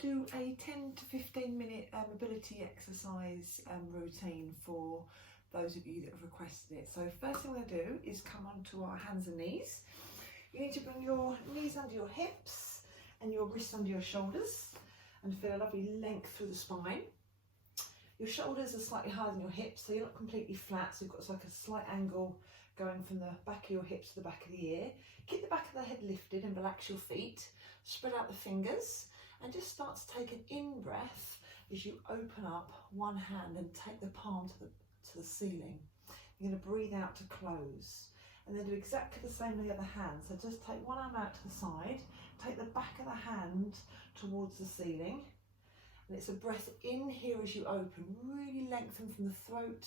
to do a 10 to 15 minute mobility exercise routine for those of you that have requested it. So first thing we're going to do is come onto our hands and knees. You need to bring your knees under your hips and your wrists under your shoulders and feel a lovely length through the spine. Your shoulders are slightly higher than your hips, so you're not completely flat, so you've got like a slight angle going from the back of your hips to the back of the ear. Keep the back of the head lifted and relax your feet. Spread out the fingers and just start to take an in-breath as you open up one hand and take the palm to the ceiling. You're going to breathe out to close. And then do exactly the same with the other hand. So just take one arm out to the side, take the back of the hand towards the ceiling. And it's a breath in here as you open, really lengthen from the throat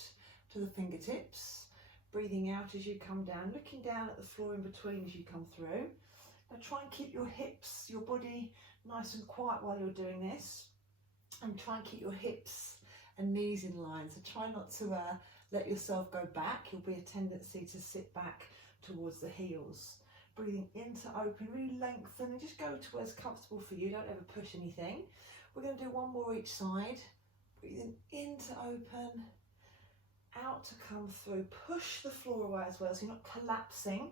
to the fingertips. Breathing out as you come down, looking down at the floor in between as you come through. Now try and keep your hips, your body nice and quiet while you're doing this. And try and keep your hips and knees in line. So try not to let yourself go back. There'll be a tendency to sit back towards the heels. Breathing in to open, really lengthen and just go to where's comfortable for you. Don't ever push anything. We're going to do one more each side. Breathing in to open, out to come through. Push the floor away as well, so you're not collapsing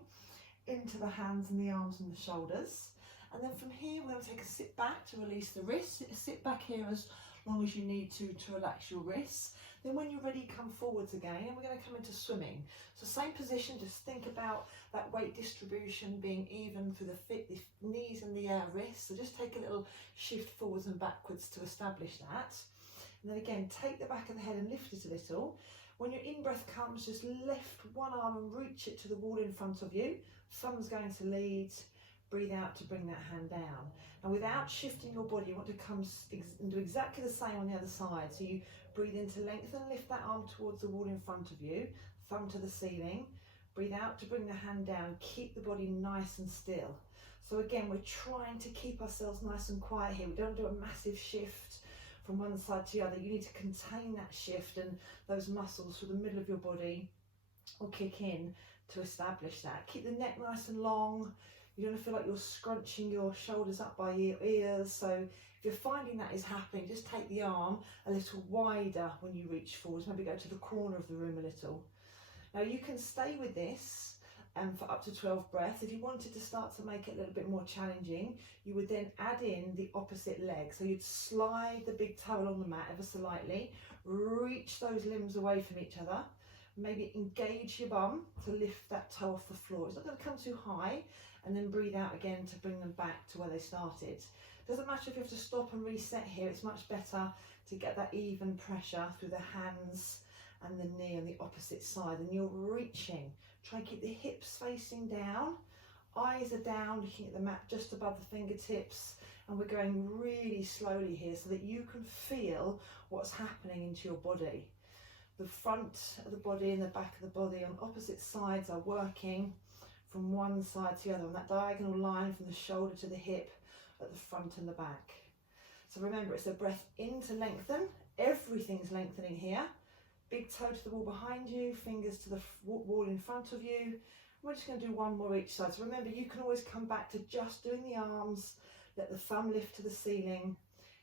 into the hands and the arms and the shoulders. And then from here, we're going to take a sit back to release the wrists. Sit back here as long as you need to relax your wrists. Then when you're ready, come forwards again, and we're going to come into swimming. So same position, just think about that weight distribution being even through the knees and the wrists. So just take a little shift forwards and backwards to establish that. And then again, take the back of the head and lift it a little. When your in-breath comes, just lift one arm and reach it to the wall in front of you. Thumb's going to lead. Breathe out to bring that hand down. And without shifting your body, you want to come and do exactly the same on the other side. So you breathe in to lengthen, lift that arm towards the wall in front of you, thumb to the ceiling. Breathe out to bring the hand down. Keep the body nice and still. So again, we're trying to keep ourselves nice and quiet here. We don't do a massive shift from one side to the other. You need to contain that shift, and those muscles through the middle of your body will kick in to establish that. Keep the neck nice and long. You don't feel like you're scrunching your shoulders up by your ears. So if you're finding that is happening, just take the arm a little wider when you reach forwards. Maybe go to the corner of the room a little. Now you can stay with this for up to 12 breaths. If you wanted to start to make it a little bit more challenging, you would then add in the opposite leg. So you'd slide the big toe along the mat ever so lightly, reach those limbs away from each other, maybe engage your bum to lift that toe off the floor. It's not going to come too high, and then breathe out again to bring them back to where they started. Doesn't matter if you have to stop and reset here, it's much better to get that even pressure through the hands and the knee on the opposite side. And you're reaching. Try and keep the hips facing down, eyes are down, looking at the mat just above the fingertips, and we're going really slowly here so that you can feel what's happening into your body. The front of the body and the back of the body on opposite sides are working from one side to the other on that diagonal line from the shoulder to the hip at the front and the back. So remember, it's a breath in to lengthen. Everything's lengthening here. Big toe to the wall behind you, fingers to the wall in front of you. We're just going to do one more each side. So remember, you can always come back to just doing the arms. Let the thumb lift to the ceiling.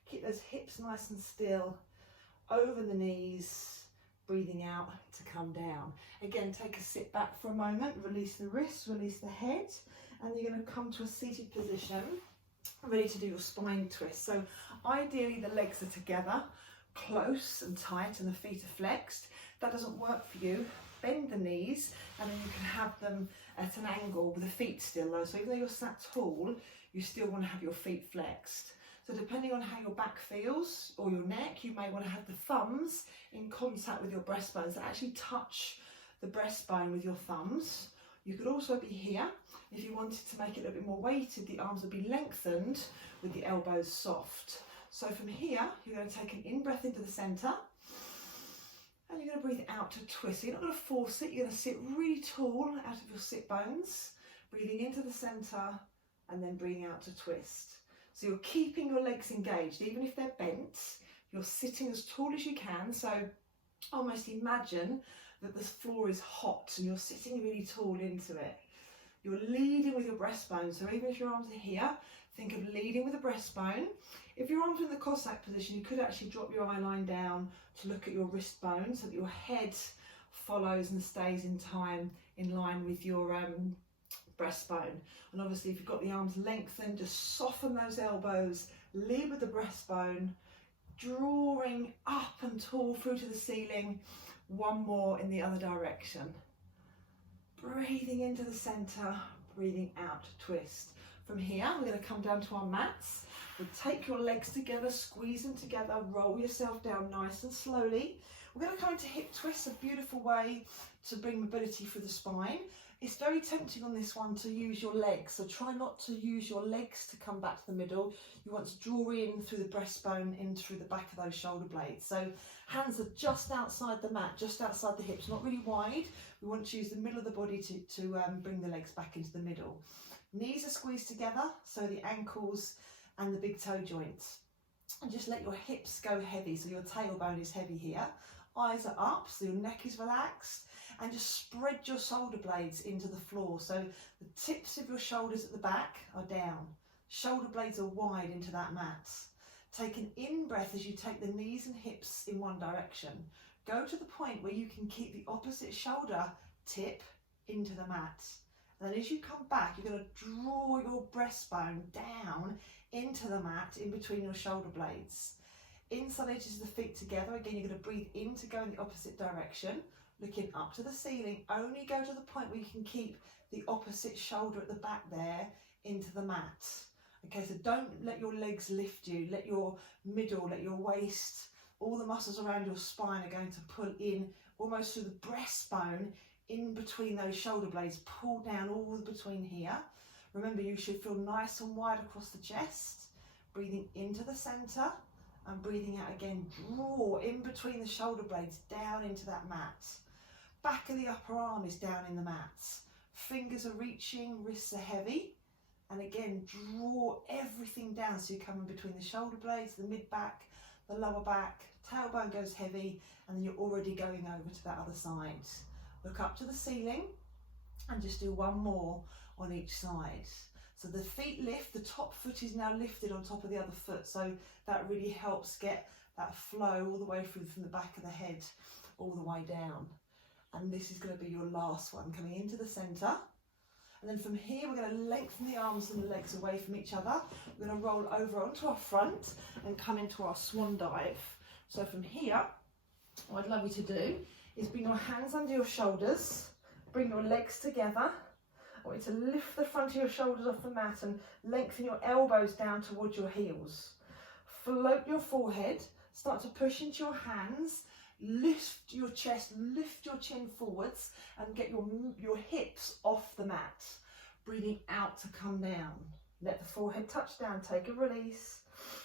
Keep those hips nice and still. Over the knees. Breathing out to come down. Again, take a sit back for a moment, release the wrists, release the head, and you're going to come to a seated position, ready to do your spine twist. So ideally the legs are together, close and tight, and the feet are flexed. If that doesn't work for you, bend the knees, and then you can have them at an angle with the feet still low. So even though you're sat tall, you still want to have your feet flexed. So depending on how your back feels or your neck, you may want to have the thumbs in contact with your breastbone. So actually touch the breastbone with your thumbs. You could also be here. If you wanted to make it a little bit more weighted, the arms would be lengthened with the elbows soft. So from here, you're going to take an in-breath into the centre, and you're going to breathe out to twist. So you're not going to force it. You're going to sit really tall out of your sit bones, breathing into the centre, and then breathing out to twist. So you're keeping your legs engaged, even if they're bent. You're sitting as tall as you can. So almost imagine that the floor is hot and you're sitting really tall into it. You're leading with your breastbone. So even if your arms are here, Think of leading with the breastbone. If your arms are in the Cossack position, you could actually drop your eye line down to look at your wrist bone so that your head follows and stays in line with your breastbone. And obviously if you've got the arms lengthened, just soften those elbows, lead with the breastbone, drawing up and tall through to the ceiling. One more in the other direction. Breathing into the center, breathing out to twist. From here, we're going to come down to our mats. We'll take your legs together, squeeze them together, roll yourself down nice and slowly. We're going to come into hip twists, a beautiful way to bring mobility through the spine. It's very tempting on this one to use your legs, so try not to use your legs to come back to the middle. You want to draw in through the breastbone, in through the back of those shoulder blades. So hands are just outside the mat, just outside the hips, not really wide. We want to use the middle of the body to bring the legs back into the middle. Knees are squeezed together, so the ankles and the big toe joints. And just let your hips go heavy, so your tailbone is heavy here. Eyes are up, so your neck is relaxed. And just spread your shoulder blades into the floor. So the tips of your shoulders at the back are down. Shoulder blades are wide into that mat. Take an in-breath as you take the knees and hips in one direction. Go to the point where you can keep the opposite shoulder tip into the mat. And then as you come back, you're going to draw your breastbone down into the mat in between your shoulder blades. Inside edges of the feet together. Again, you're going to breathe in to go in the opposite direction. Looking up to the ceiling, only go to the point where you can keep the opposite shoulder at the back there into the mat. Okay, so don't let your legs lift you, let your middle, let your waist, all the muscles around your spine are going to pull in almost through the breastbone in between those shoulder blades, pull down all between here. Remember, you should feel nice and wide across the chest, breathing into the center and breathing out again. Draw in between the shoulder blades down into that mat. Back of the upper arm is down in the mat. Fingers are reaching, wrists are heavy. And again, draw everything down so you come in between the shoulder blades, the mid-back, the lower back, tailbone goes heavy, and then you're already going over to that other side. Look up to the ceiling and just do one more on each side. So the feet lift, the top foot is now lifted on top of the other foot. So that really helps get that flow all the way through from the back of the head all the way down. And this is going to be your last one, coming into the center. And then from here, we're going to lengthen the arms and the legs away from each other. We're going to roll over onto our front and come into our swan dive. So from here, what I'd love you to do is bring your hands under your shoulders, bring your legs together. I want you to lift the front of your shoulders off the mat and lengthen your elbows down towards your heels. Float your forehead, start to push into your hands, lift your chest, lift your chin forwards and get your hips off the mat. Breathing out to come down. Let the forehead touch down, take a release.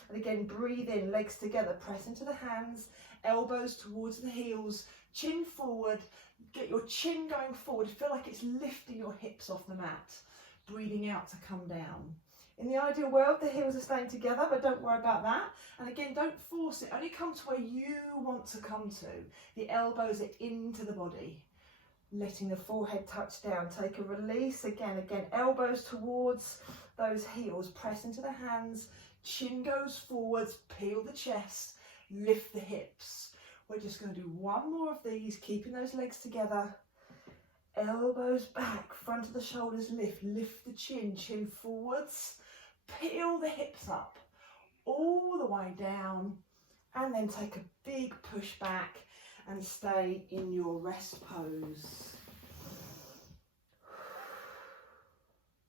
And again, breathe in, legs together, press into the hands, elbows towards the heels, chin forward, get your chin going forward, feel like it's lifting your hips off the mat. Breathing out to come down. In the ideal world, the heels are staying together, but don't worry about that. And again, don't force it, only come to where you want to come to. The elbows are into the body. Letting the forehead touch down, take a release, again, elbows towards those heels, press into the hands, chin goes forwards, peel the chest, lift the hips. We're just going to do one more of these, keeping those legs together. Elbows back, front of the shoulders lift, lift the chin, chin forwards, peel the hips up, all the way down, and then take a big push back and stay in your rest pose.